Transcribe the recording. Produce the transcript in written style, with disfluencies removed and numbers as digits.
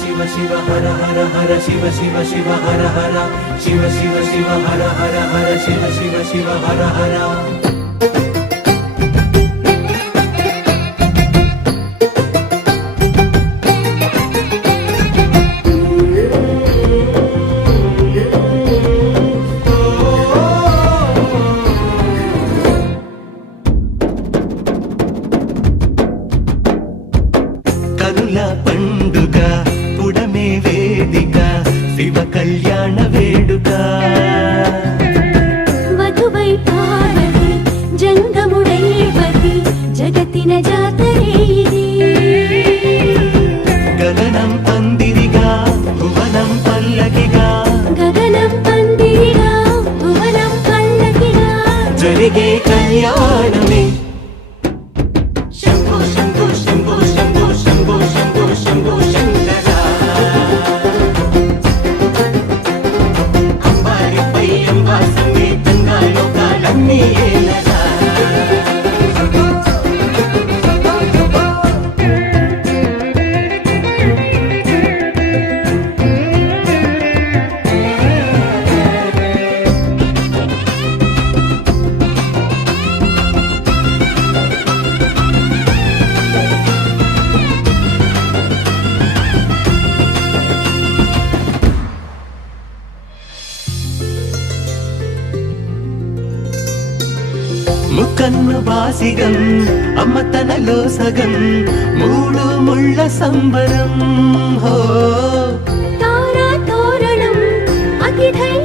शिव शिव हर हर हर शिव शिव शिव हर हर शिव शिव शिव हर हर हर शिव शिव शिव हर हर పండుగ పుడమే వేదిక శివ కళ్యాణ వేడుక వధువై పార్వతి జంగముడైవతి జగతిన జాతరే ఇది గగనం పందిరిగా భువనం పల్లకిగా గగనం పందిరిగా భువనం పల్లకిగా జరిగే కళ్యాణమే ముకన్ను బాసిగం అమ్మ తనలో సగం మూడు ముళ్ళ సంబరం హో తారా తోరణం అతిథై